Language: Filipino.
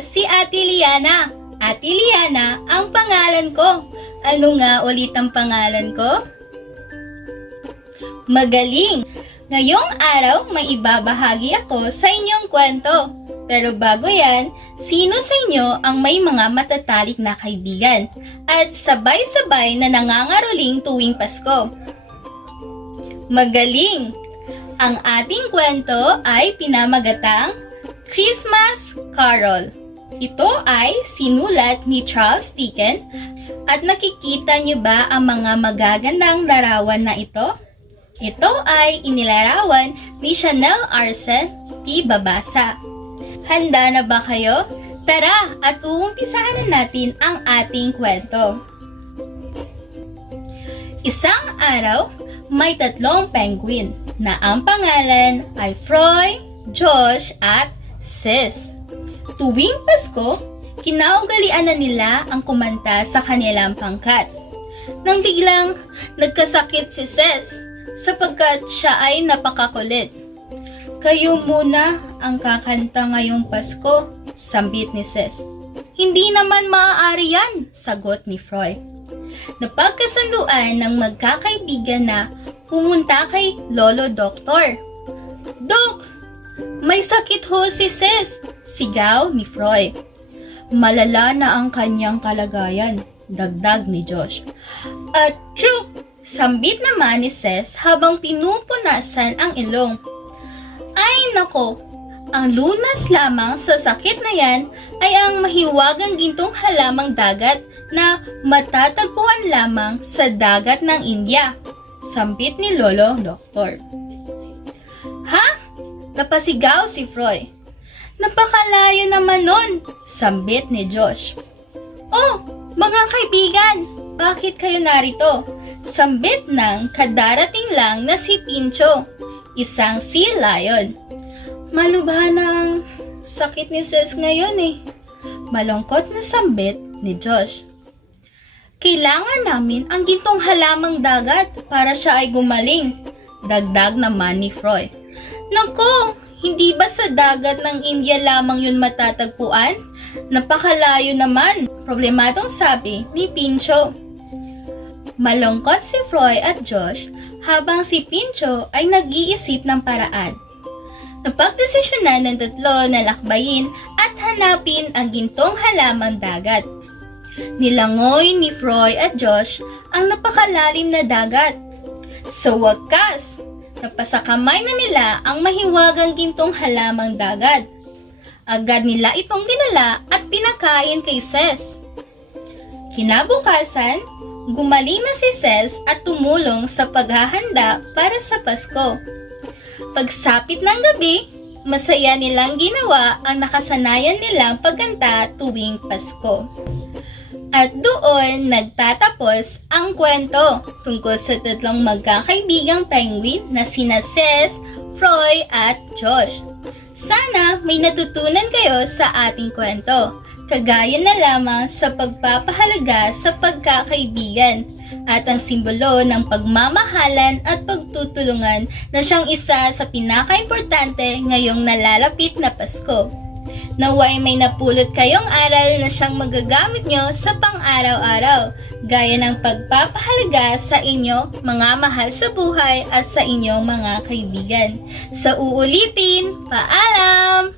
Si Ate Liana. Ate Liana ang pangalan ko. Ano nga ulit ang pangalan ko? Magaling! Ngayong araw may ibabahagi ako sa inyong kwento. Pero bago yan, sino sa inyo ang may mga matatalik na kaibigan at sabay-sabay na nangangaroling tuwing Pasko? Magaling! Ang ating kwento ay pinamagatang Christmas Carol. Ito ay sinulat ni Charles Dickens at nakikita niyo ba ang mga magagandang larawan na ito? Ito ay inilarawan ni Chanel Arsene P. Babasa. Handa na ba kayo? Tara at uumpisahan na natin ang ating kwento. Isang araw, may tatlong penguin na ang pangalan ay Froy, Josh at Sis. Tuwing Pasko, kinaugalian na nila ang kumanta sa kanilang pangkat. Nang biglang nagkasakit si Sis sapagkat siya ay napakakulit. Kayo muna ang kakanta ngayong Pasko, sambit ni Sis. Hindi naman maaari yan, sagot ni Froy. Napagkasunduan ng magkakaibigan na pumunta kay Lolo Doktor. Dok! May sakit ho si Sis, sigaw ni Froy. Malala na ang kanyang kalagayan, dagdag ni Josh. Atsu! Sambit naman ni Sis habang pinupunasan ang ilong. Ay nako, ang lunas lamang sa sakit na yan ay ang mahiwagang gintong halamang dagat na matatagpuan lamang sa dagat ng India, sambit ni Lolo Doktor. Ha? Napasigaw si Froy. Napakalayo naman nun, sambit ni Josh. Oh, mga kaibigan, bakit kayo narito? Sambit ng kadarating lang na si Pincho, isang sea lion. Malubha na ang sakit ni Sis ngayon eh. Malungkot na sambit ni Josh. Kailangan namin ang gintong halamang dagat para siya ay gumaling, dagdag naman ni Froy. Naku, hindi ba sa dagat ng India lamang yun matatagpuan? Napakalayo naman, problemadong sabi ni Pincho. Malungkot si Froy at Josh habang si Pincho ay nag-iisip ng paraan. Napagdesisyonan ng tatlo na lakbayin at hanapin ang gintong halamang dagat. Nilangoy ni Froy at Josh ang napakalalim na dagat. Sa wakas, napasakamay na nila ang mahiwagang gintong halamang dagat. Agad nila itong dinala at pinakain kay Sis. Kinabukasan, gumaling na si Sis at tumulong sa paghahanda para sa Pasko. Pagsapit ng gabi, masaya nilang ginawa ang nakasanayan nilang pagkanta tuwing Pasko. At doon nagtatapos ang kwento tungkol sa tatlong magkakaibigang penguin na sina Sis, Froy at Josh. Sana may natutunan kayo sa ating kwento, kagaya na lamang sa pagpapahalaga sa pagkakaibigan at ang simbolo ng pagmamahalan at pagtutulungan na siyang isa sa pinakaimportante ngayong nalalapit na Pasko. Naway may napulot kayong aral na siyang magagamit nyo sa pang-araw-araw, gaya ng pagpapahalaga sa inyo, mga mahal sa buhay at sa inyong mga kaibigan. Sa uulitin, paalam!